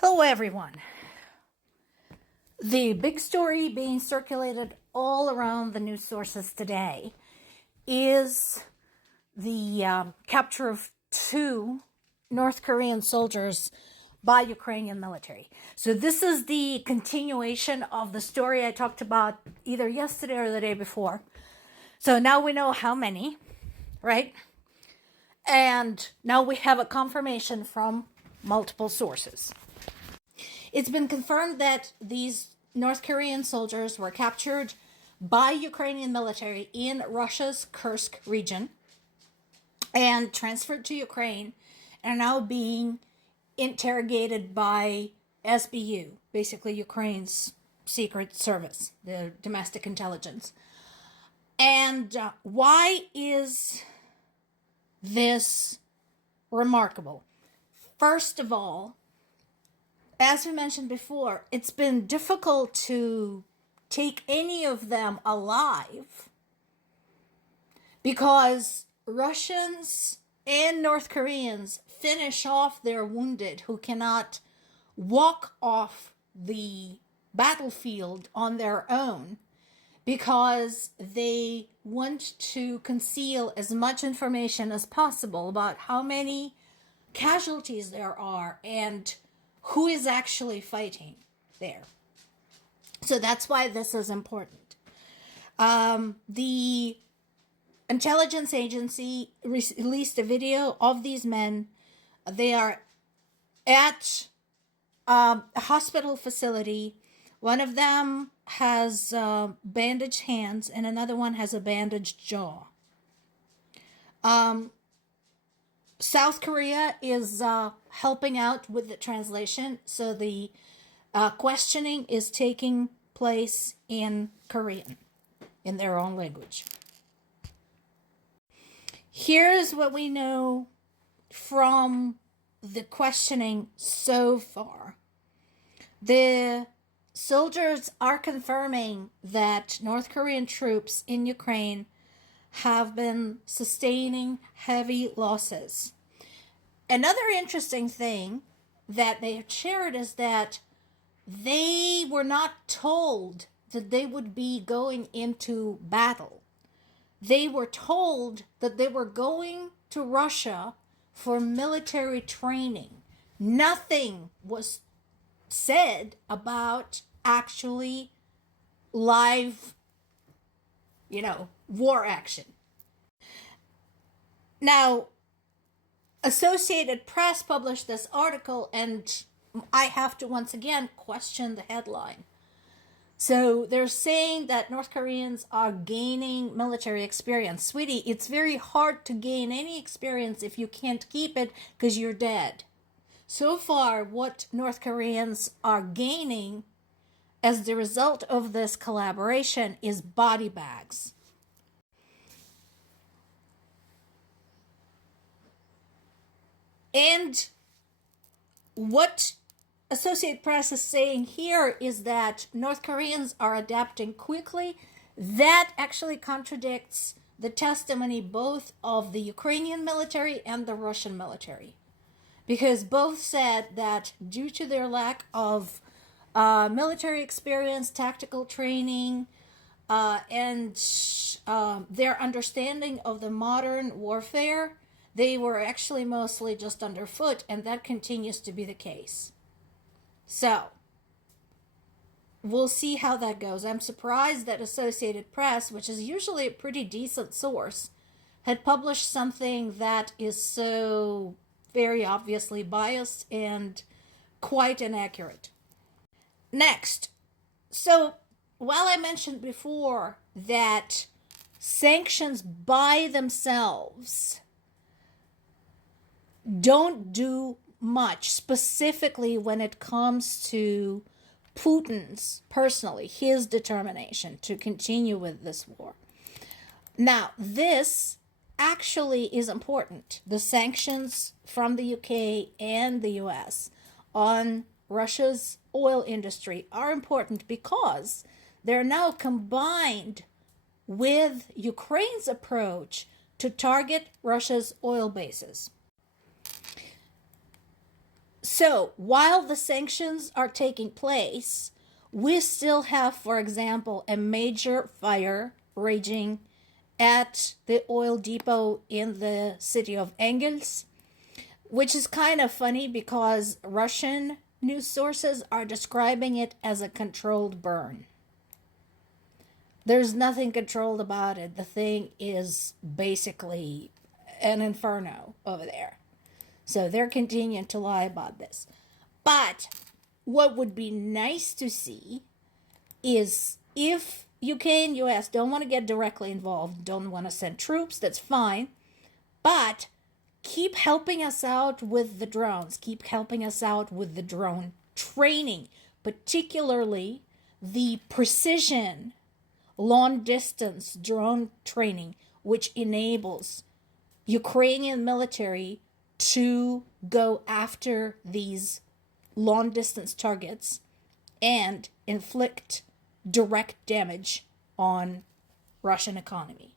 Hello, everyone. The big story being circulated all around the news sources today is the capture of two North Korean soldiers by Ukrainian military. So this is the continuation of the story I talked about either yesterday or the day before. So now we know how many, right? And now we have a confirmation from multiple sources. It's been confirmed that these North Korean soldiers were captured by Ukrainian military in Russia's Kursk region and transferred to Ukraine and are now being interrogated by SBU, basically Ukraine's secret service, the domestic intelligence. And why is this remarkable? First of all, as we mentioned before, it's been difficult to take any of them alive because Russians and North Koreans finish off their wounded who cannot walk off the battlefield on their own because they want to conceal as much information as possible about how many casualties there are and who is actually fighting there. So that's why this is important. The intelligence agency released a video of these men. They are at a hospital facility. One of them has bandaged hands and another one has a bandaged jaw. South Korea is helping out with the translation, so the questioning is taking place in Korean, in their own language. Here's what we know from the questioning so far. The soldiers are confirming that North Korean troops in Ukraine have been sustaining heavy losses. Another interesting thing that they have shared is that they were not told that they would be going into battle. They were told that they were going to Russia for military training. Nothing was said about actually live, war action. Now, Associated Press published this article, and I have to once again question the headline. So they're saying that North Koreans are gaining military experience. Sweetie, it's very hard to gain any experience if you can't keep it because you're dead. So far, what North Koreans are gaining as the result of this collaboration is body bags. And what Associated Press is saying here is that North Koreans are adapting quickly. That actually contradicts the testimony both of the Ukrainian military and the Russian military, because both said that due to their lack of military experience, tactical training, and their understanding of the modern warfare, they were actually mostly just underfoot, and that continues to be the case. So, we'll see how that goes. I'm surprised that Associated Press, which is usually a pretty decent source, had published something that is so very obviously biased and quite inaccurate. Next, so while I mentioned before that sanctions by themselves don't do much, specifically when it comes to Putin's, personally, his determination to continue with this war. Now, this actually is important. The sanctions from the UK and the US on Russia's oil industry are important because they're now combined with Ukraine's approach to target Russia's oil bases. So while the sanctions are taking place, we still have, for example, a major fire raging at the oil depot in the city of Engels, which is kind of funny because Russian news sources are describing it as a controlled burn. There's nothing controlled about it. The thing is basically an inferno over there. So they're continuing to lie about this. But what would be nice to see is if UK and US don't want to get directly involved, don't want to send troops, that's fine. But keep helping us out with the drones. Keep helping us out with the drone training, particularly the precision long distance drone training, which enables Ukrainian military to go after these long distance targets and inflict direct damage on Russian economy.